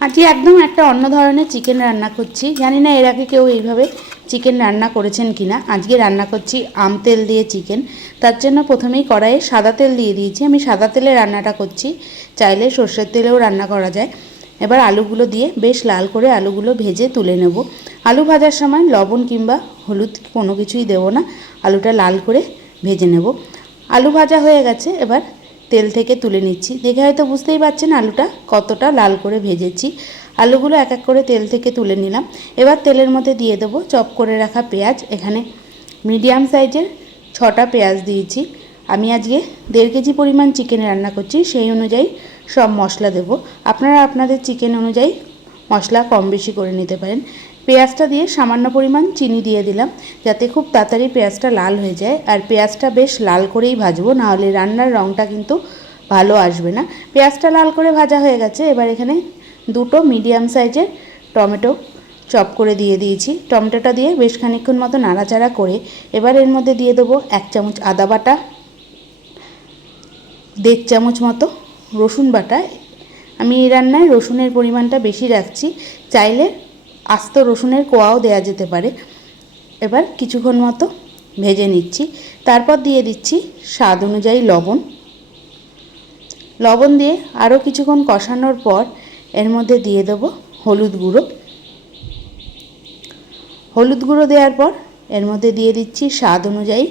আজকে একদম একটা অন্য ধরনের চিকেন রান্না করছি। জানি না এর আগে কেউ এইভাবে চিকেন রান্না করেছেন কিনা। আজকে রান্না করছি আম তেল দিয়ে চিকেন। তার জন্য প্রথমেই কড়াইয়ে সাদা তেল দিয়ে দিয়েছি। আমি সাদা তেলে রান্নাটা করছি, চাইলে সর্ষের তেলেও রান্না করা যায়। এবার আলুগুলো দিয়ে বেশ লাল করে আলুগুলো ভেজে তুলে নেব। আলু ভাজার সময় লবণ কিংবা হলুদ কোনো কিছুই দেবো না, আলুটা লাল করে ভেজে নেব। আলু ভাজা হয়ে গেছে, এবার তেল থেকে তুলে নিচ্ছি। দেখে হয়তো বুঝতেই পারছেন আলুটা কতটা লাল করে ভেজেছি। আলুগুলো এক এক করে তেল থেকে তুলে নিলাম। এবার তেলের মধ্যে দিয়ে দেবো চপ করে রাখা পেঁয়াজ। এখানে মিডিয়াম সাইজের 6টা পেঁয়াজ দিয়েছি। আমি আজকে 1.5 কেজি পরিমাণ চিকেন রান্না করছি, সেই অনুযায়ী সব মশলা দেব। আপনারা আপনাদের চিকেন অনুযায়ী মশলা কম বেশি করে নিতে পারেন। পেঁয়াজটা দিয়ে সামান্য পরিমাণ চিনি দিয়ে দিলাম, যাতে খুব তাড়াতাড়ি পেঁয়াজটা লাল হয়ে যায়। আর পেঁয়াজটা বেশ লাল করেই ভাজবো, নাহলে রান্নার রঙটা কিন্তু ভালো আসবে না। পেঁয়াজটা লাল করে ভাজা হয়ে গেছে। এবার এখানে 2টো মিডিয়াম সাইজের টমেটো চপ করে দিয়ে দিয়েছি। টমেটোটা দিয়ে বেশ খানিকক্ষণ মতো নাড়াচাড়া করে এবার এর মধ্যে দিয়ে দেবো 1 চামচ আদা বাটা, 1.5 চামচ মতো রসুন বাটা। আমি এই রান্নায় রসুনের পরিমাণটা বেশি রাখছি, চাইলে আস্ত রসুনের কোয়াও দেওয়া যেতে পারে। এবার কিছুক্ষণ মতো ভেজে নিচ্ছি। তারপর দিয়ে দিচ্ছি স্বাদ অনুযায়ী লবণ দিয়ে আরও কিছুক্ষণ কষানোর পর এর মধ্যে দিয়ে দেবো হলুদ গুঁড়ো দেওয়ার পর এর মধ্যে দিয়ে দিচ্ছি স্বাদ অনুযায়ী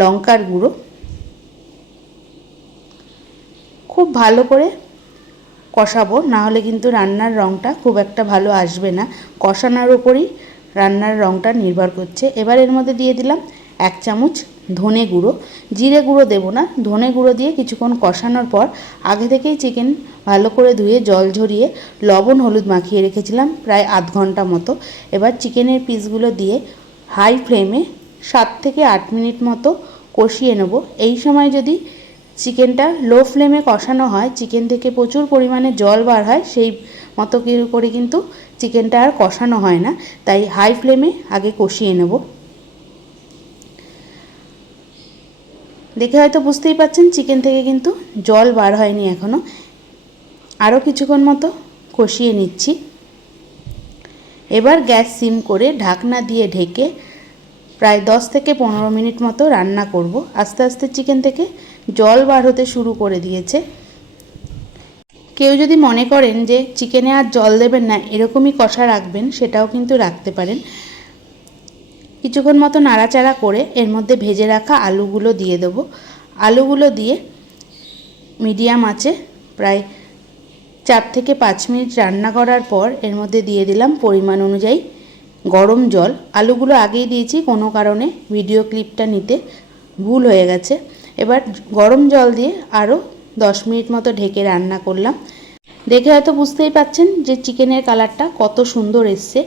লঙ্কার গুঁড়ো। খুব ভালো করে কষাবো, নাহলে কিন্তু রান্নার রঙটা খুব একটা ভালো আসবে না। কষানোর উপরই রান্নার রঙটা নির্ভর করছে। এবার এর মধ্যে দিয়ে দিলাম 1 চামচ ধনে গুঁড়ো। জিরে গুঁড়ো দেবো না, ধনে গুঁড়ো দিয়ে কিছুক্ষণ কষানোর পর আগে থেকেই চিকেন ভালো করে ধুয়ে জল ঝরিয়ে লবণ হলুদ মাখিয়ে রেখেছিলাম প্রায় আধ ঘন্টা মতো। এবার চিকেনের পিসগুলো দিয়ে হাই ফ্লেমে 7 থেকে 8 মিনিট মতো কষিয়ে নেব। এই সময় যদি চিকেনটা লো ফ্লেমে কষানো হয়, চিকেন থেকে প্রচুর পরিমাণে জল বার হয়, সেই মতো করে কিন্তু চিকেনটা আর কষানো হয় না। তাই হাই ফ্লেমে আগে কষিয়ে নেব। দেখে হয়তো বুঝতেই পাচ্ছেন চিকেন থেকে কিন্তু জল বার হয়নি এখনও। আরও কিছুক্ষণ মতো কষিয়ে নিচ্ছি। এবার গ্যাস সিম করে ঢাকনা দিয়ে ঢেকে প্রায় 10 থেকে 15 মিনিট মতো রান্না করব। আস্তে আস্তে চিকেন থেকে জল বার হতে শুরু করে দিয়েছে। কেউ যদি মনে করেন যে চিকেনে আর জল দেবেন না, এরকমই কষা রাখবেন, সেটাও কিন্তু রাখতে পারেন। কিছুক্ষণ মতো নাড়াচাড়া করে এর মধ্যে ভেজে রাখা আলুগুলো দিয়ে দেবো। আলুগুলো দিয়ে মিডিয়াম আঁচে প্রায় 4 থেকে 5 মিনিট রান্না করার পর এর মধ্যে দিয়ে দিলাম পরিমাণ অনুযায়ী গরম জল। আলুগুলো আগেই দিয়েছি, কোনো কারণে ভিডিও ক্লিপটা নিতে ভুল হয়ে গেছে। এবার গরম জল দিয়ে আরও 10 মিনিট মতো ঢেকে রান্না করলাম। দেখে হয়তো বুঝতেই পাচ্ছেন যে চিকেনের কালারটা কত সুন্দর এসছে।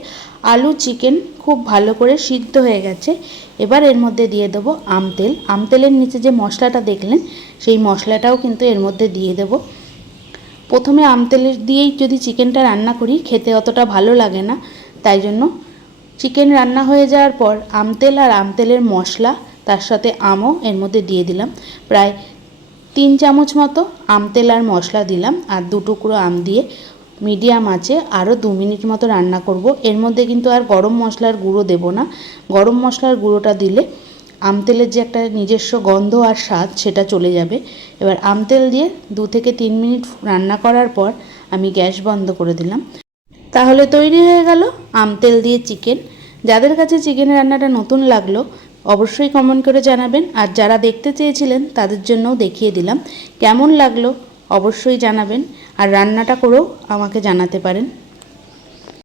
আলু চিকেন খুব ভালো করে সিদ্ধ হয়ে গেছে। এবার এর মধ্যে দিয়ে দেবো আমতেলের নিচে যে মশলাটা দেখলেন, সেই মশলাটাও কিন্তু এর মধ্যে দিয়ে দেবো। প্রথমে আমতেলের দিয়েই যদি চিকেনটা রান্না করি, খেতে অতটা ভালো লাগে না। তাই জন্য চিকেন রান্না হয়ে যাওয়ার পর আমতেল আর আমতেলের মশলা, তার সাথে আমও এর মধ্যে দিয়ে দিলাম। প্রায় 3 চামচ মতো আমতেল আর মশলা দিলাম, আর 2 টুকরো আম দিয়ে মিডিয়াম আঁচে আরও 2 মিনিট মতো রান্না করব। এর মধ্যে কিন্তু আর গরম মশলার গুঁড়ো দেব না। গরম মশলার গুঁড়োটা দিলে আমতেলের যে একটা নিজস্ব গন্ধ আর স্বাদ, সেটা চলে যাবে। এবার আমতেল দিয়ে 2 থেকে 3 মিনিট রান্না করার পর আমি গ্যাস বন্ধ করে দিলাম। তাহলে তৈরি হয়ে গেল আমতেল দিয়ে চিকেন। যাদের কাছে চিকেন রান্নাটা নতুন লাগলো অবশ্যই কমেন্ট করে জানাবেন, আর যারা দেখতে চেয়েছিলেন তাদের জন্যও দেখিয়ে দিলাম। কেমন লাগলো অবশ্যই জানাবেন, আর রান্নাটা করেও আমাকে জানাতে পারেন।